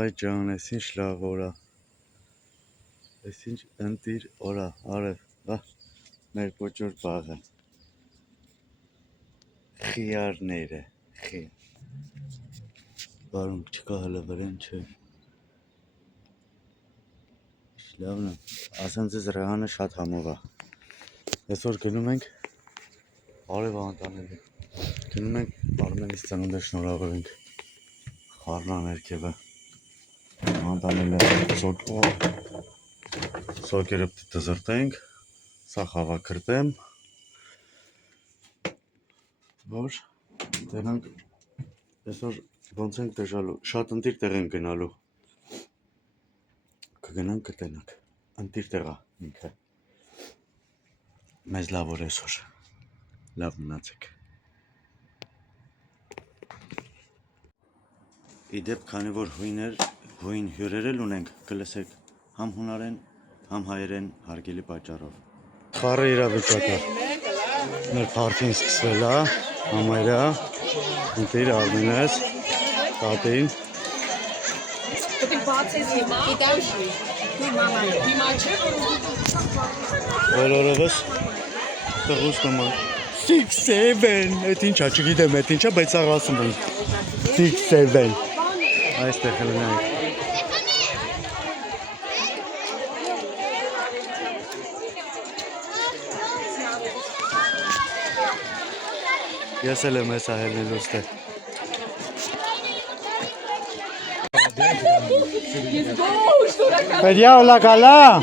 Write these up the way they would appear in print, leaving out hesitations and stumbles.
Հայ ջան, ես ինչ լավ օր է։ Ես ինչ ընտիր օր է, արև, հա, մեր կոճոր բաղը։ Խիարները, բարում չկա հələ վրեն չէ։ Լավն է, ասեմ ձեզ Ռեհանը շատ համով է։ Այսօր գնում ենք արև անտանելի։ Գնում ենք Արմենից ծնունդը շնորհավորենք խառնա ներքևը։ Անտանելի սոկերը պետք է զրտենք, սա խավակրտեմ, որ տենանք այսօր ոնց ենք դժալու, շատ ընտիր տեղ ենք գնալու, կգնանք կտենանք, ընտիր տեղա ինքը, մեզ լավ որ այսօր, լավ մնացեք։ Իդեպ քանի որ հույն հյուրերել ունենք, կլսեք համ հունարեն, համ հայերեն հարգելի պատճառով։ Խառը իրավիճակը, մեր փարթին սկսվել է, համայրա, ընտիր Արմենես, տատին, Վերորևս տղուս նման 6-7, էդ ինչա, չգիտեմ էդ ինչա, բայց աղ ասում ենք 6-7 այստեղ հլնանք Ես էլ եմ ես ահելնելու ստեղ Παιδιά όλα καλά?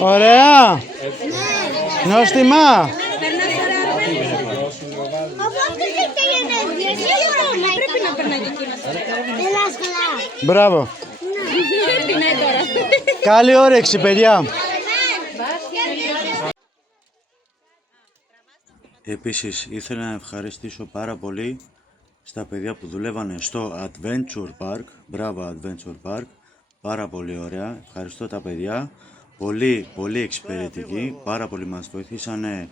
Ωραία. Νόστιμα. Μπράβο. Καλή όρεξη, παιδιά. Επίσης, ήθελα να ευχαριστήσω πάρα πολύ στα παιδιά που δουλεύανε στο Adventure Park, μπράβο Adventure Park, πάρα πολύ ωραία, ευχαριστώ τα παιδιά, πολύ εξυπηρετικοί, πάρα πολύ μας βοηθήσανε,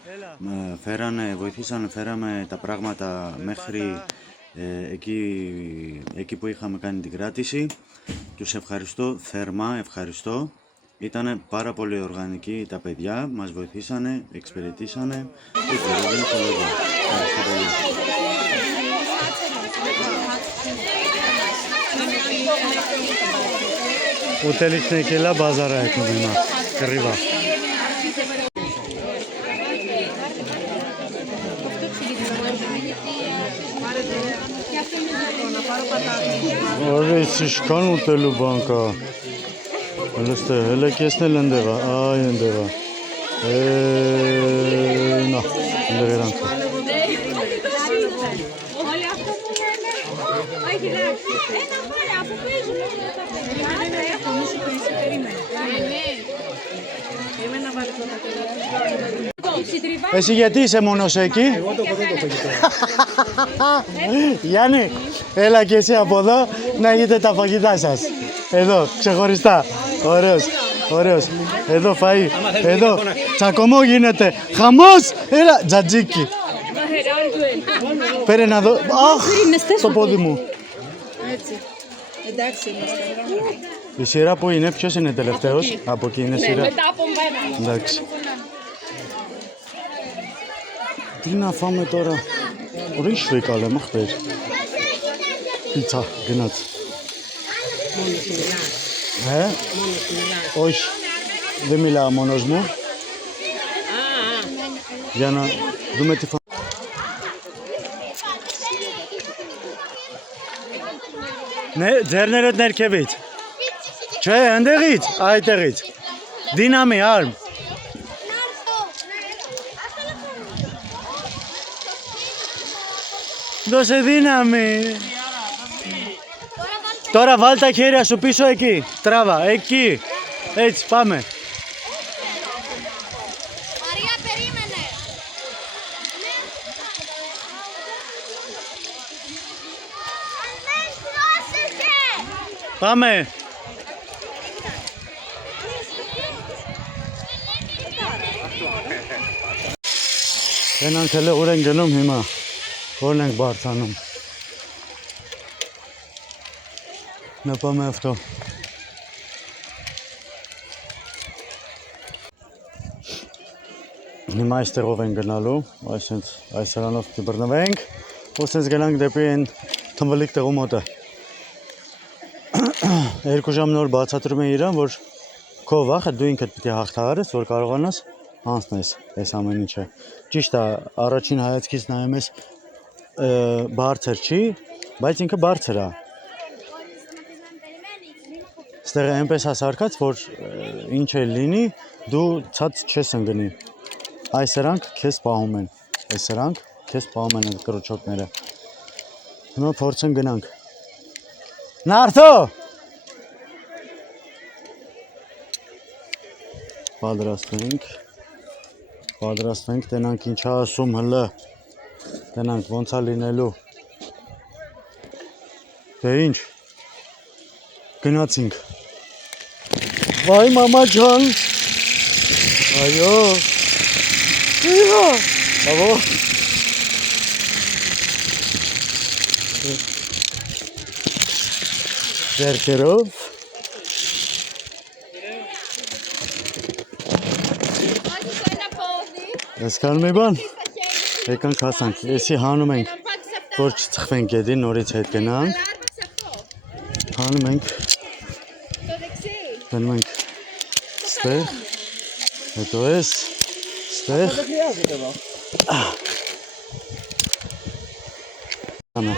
φέραμε τα πράγματα μέχρι εκεί που είχαμε κάνει την κράτηση, τους ευχαριστώ θερμά, ευχαριστώ, ήταν πάρα πολύ οργανικοί τα παιδιά, μας βοηθήσανε, εξυπηρετήσανε, ευχαριστώ πολύ. Ուտելիքն եկել է բազար է եկնում հիմա, կռիվա։ Որից իշկան ուտելու բան կա։ Հələ կեսնել ընդեղ է, այ ընդեղ է։ Նա, ընդեղ երանք է։ Εσύ γιατί είσαι μόνος εκεί? Γιάννη, έλα και εσύ από εδώ να έχετε τα φαγητά σας. Εδώ, ξεχωριστά. Ωραίος. Εδώ φαΐ. Εδώ, τσακωμό γίνεται. Χαμός, έλα, τζατζίκι. Φέρε να δω. Αχ, το πόδι μου. Η σειρά που είναι, ποιος είναι τελευταίος? Από εκεί είναι σειρά. Μετά από μένα. Εντάξει. Τι να φάμε τώρα? Ρίς φρικάλε, μαχτέρ. Πίτσα, γυνάτ. Μόνος μιλάς. Όχι. Δεν μιλάω μόνος μου. Για να δούμε τι φάμε. Ναι, ձեռներդ ներքևից։ Չէ, ընդեղից, այդտեղից։ Դինամի, Արմ։ Դոս է դինամի։ Τώρα βάλ' τα χέρια σου πίσω εκεί. Τράβα, εκεί. Έτσι, πάμε. Μαρία, περίμενε. Πάμε. Έναν τελε ուր են գնում հիմա, որն ենք բարձանում։ Να πάμε αυτό. Հիմա այստեղով են գնալու, այս սրանով կբռնվենք, ու սենց գնանք դեպի են թմվլիկ տեղու մոտը։ 2 ժամ նոր բացատրում են իրան, որ քո վախը դու ինքդ պիտի հաղթահարես, որ կարողանաս անցնես այս ամեն ինչը։ Ճիշտ է, առաջին հայացքից նայում ես բարձր չի, բայց ինքը բարձր է։ Ստեղ այնպես է սարքած, որ ինչ էլ լինի, դու ցած չես ընկնի։ Այս սրանք քեզ պահում են։ Այս սրանք քեզ պահում են այդ կրոճոտները։ Հիմա փորձենք գնանք։ Նարդո! Պատրաստվենք, տենանք ինչ ասում հլը։ Տենանք ոնց է լինելու։ Դե ինչ։ Գնացինք։ Վայ մամա ջան։ Այո։ Իհա, բավո։ Ձերքերով։ Այսքան մի բան, եկանք հասանք, եսի հանում ենք, որ չծխվենք եդին, նորից հետ գնանք, հանում ենք, գնում ենք ստեղ, հետո ես, ստեղ, Անը.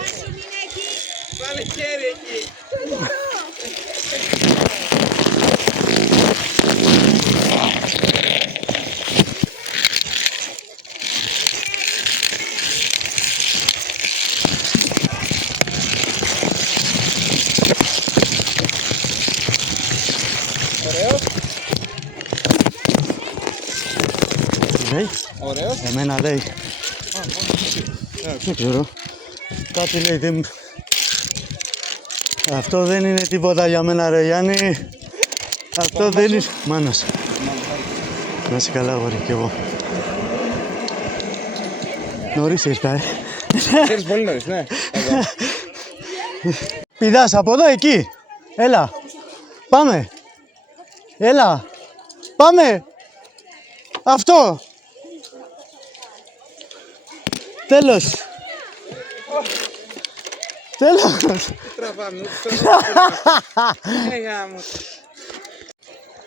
Ωραίος. Εμένα λέει. Δεν ξέρω. Κάτι λέει δεν... Αυτό δεν είναι τίποτα για μένα ρε Γιάννη. Αυτό δεν είναι... Μάνος. Να είσαι καλά αγόρι κι εγώ. Νωρίς ήρθα Ξέρεις πολύ νωρίς, ναι. Πηδάς από εδώ εκεί. Έλα. Πάμε. Έλα. Πάμε. Αυτό. Τέλος. Τέλος. Τραβάμε.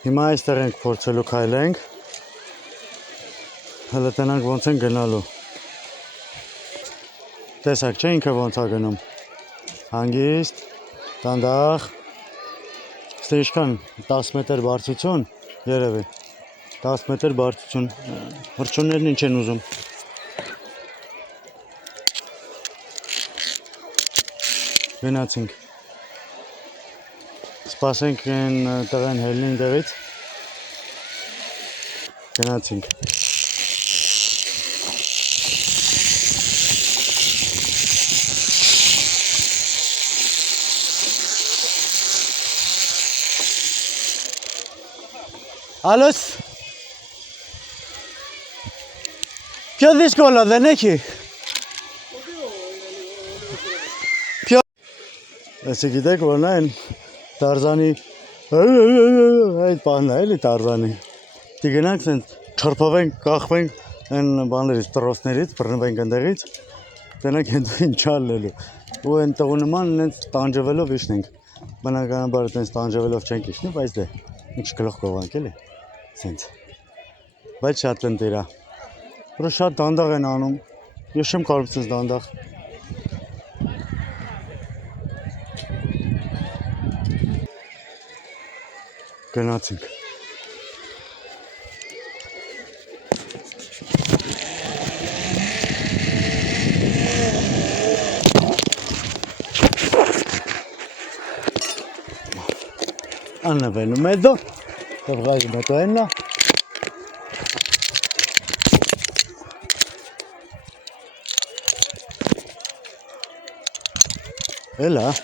Հիմա այստեղ ենք փորձելու քայլենք։ Հələ տենանք ոնց են գնալու։ Տեսակ չէ ինքը ոնց է գնում։ Հանգիստ, դանդաղ։ Ստե ինչքան 10 մետր բարձրություն, երևի։ 10 մետր բարձրություն։ Հրճոններն ինչ են ուզում։ Գնացինք։ Սպասենք են տղեն հելնին դեղից։ Գնացինք։ Άλλος. Πιο δύσκολο δεν έχει. Πιο... Εσύ գիտեք որ նա են Տարզանի այդ բանն է էլի Տարզանի։ Դի գնանք սենց չրփվենք, կախվենք այն բաներից, տրոսներից, բռնվենք այնտեղից։ Տենանք ինչ ալելու։ Ու այն տղու նման նենց տանջվելով իջնենք։ Բնականաբար այդպես տանջվելով չենք իջնի, բայց դե ինչ գլուխ կողանք էլի։ Սենց։ Բայց շատ ընտիր է։ Որ շատ դանդաղ են անում։ Ես չեմ կարող սենց դանդաղ։ Գնացինք։ Använda då. Då vräger man det ena. Eller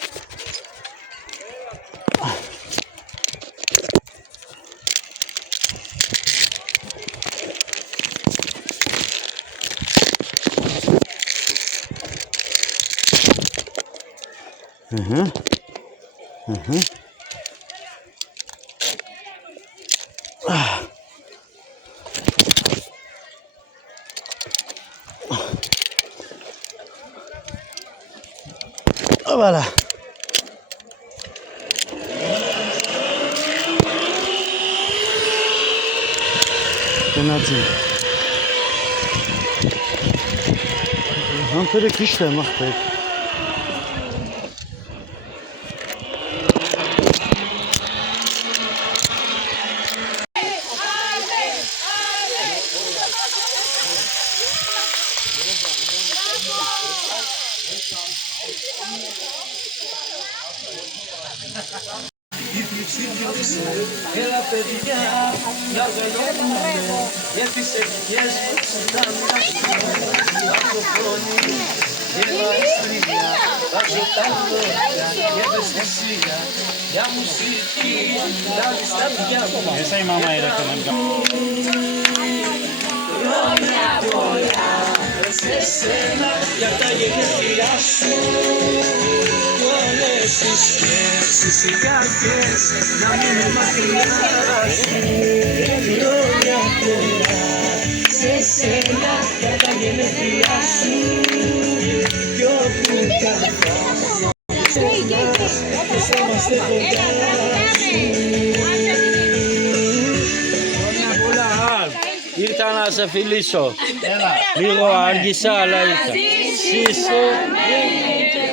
Voilà. Գնացին։ Համբերը քիչ է մախտեք։ Έλα παιδιά, για γαλιώνουμε, για τις ευχές που ξυνάμε. Βάζω φωνή, γελώ αιστρία, βάζω τα λόγια και ευαισθησία. Για μουσική, λάβει στα διάβολα. Esa es mamá era con el Χρόνια πολλά, σε σένα, για τα γενέθλιά σου. Κι όλες τις σκέψεις, οι καρδιές, να μείνουν μακριά σου. Χρόνια πολλά, σε σένα, για τα γενέθλιά σου. Κι όπου καθόμαστε, είμαστε κοντά σου. Ήρθα να σε φιλήσω. Λίγο άργησα, αλλά ήρθα. Σύσο,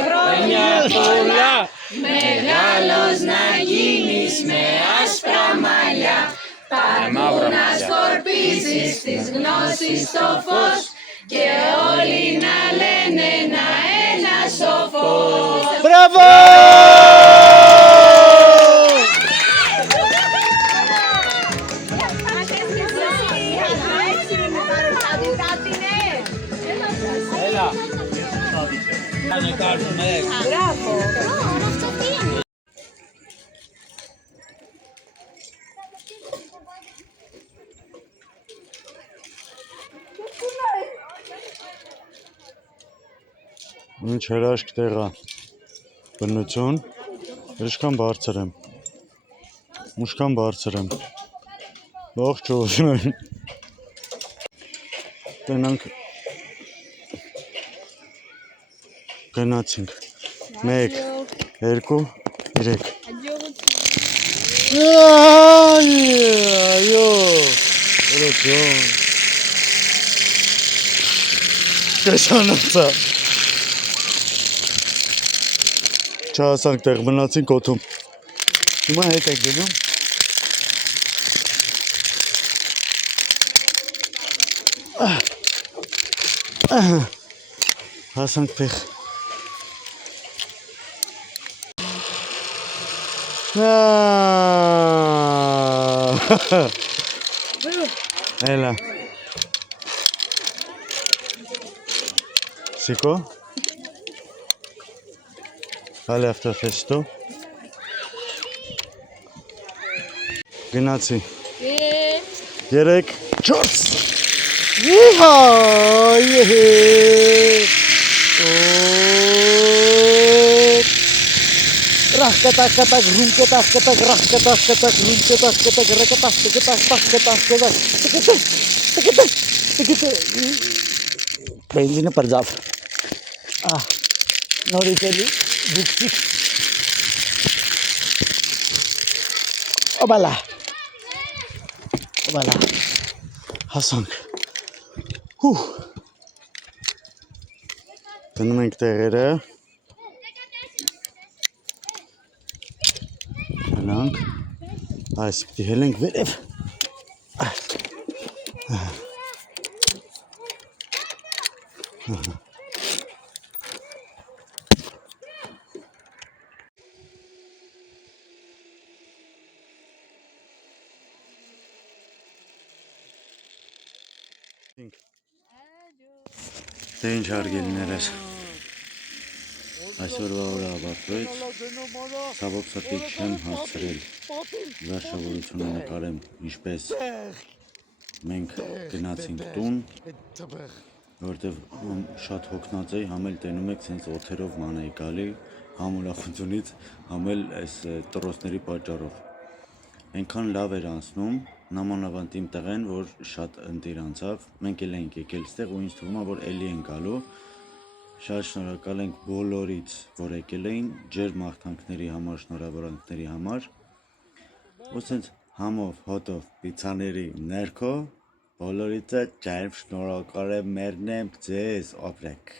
χρόνια πολλά. Μεγάλος να γίνεις με άσπρα μαλλιά. Παντού να σκορπίζεις της γνώσης το φως και όλοι να λένε ένα σοφός. Μπράβο! Έλα. Κάνε κάνουμε. Ինչ հրաշք տեղա։ Բնություն, ինչքան բարձր եմ։ Ինչքան բարձր եմ։ Ողջույն։ Գնանք։ Գնացինք։ 1, 2, 3։ Այո։ Որոջոն։ Կշանացա։ Չհասանք տեղ մնացինք օդում։ Հիմա հետ եք գնում։ Հասանք տեղ։ Έλα. Σήκω. Βάλε αυτό, θέση το. Գնացի։ 3, 4 Իհա! Ռախկատակ, կտակ, ռում կտակ, կտակ, ռախկատակ, կտակ, ռում կտակ, կտակ, ռեկատակ, կտակ, կտակ, կտակ, Բենզինը պրձավ։ Նորից էլի, բուքցիկ։ Օբալա։ Օբալա։ Հասանք։ Գնում ենք տեղերը։ Հելանք։ Այս պիտի հելենք վերև։ Դե ինչ հարգելիներս, այսօրվա օրը ավարտվեց, ցավոք սրտի չեմ հասցրել վերջավորությունը նկարեմ, ինչպես մենք գնացինք տուն, որտև շատ հոգնած էի, համ էլ տենում եք սենց օթերով ման էի գալի, համոլախությունից, համ էլ այս տրոսների պատճառով։ Այնքան լավ էր անցնում, նամանավանդ իմ տղեն, որ շատ ընտիր անցավ, մենք էլ էինք եկել ստեղ ու ինձ թվում է, որ էլի են գալու։ Շատ շնորհակալ ենք բոլորից, որ եկել էին, ջեր մաղթանքների համար, շնորհավորանքների համար։ Ու սենց համով, հոտով, պիցաների ներքո բոլորիցը ջերմ շնորհակալ եմ մերնեմ ձեզ, ապրեք։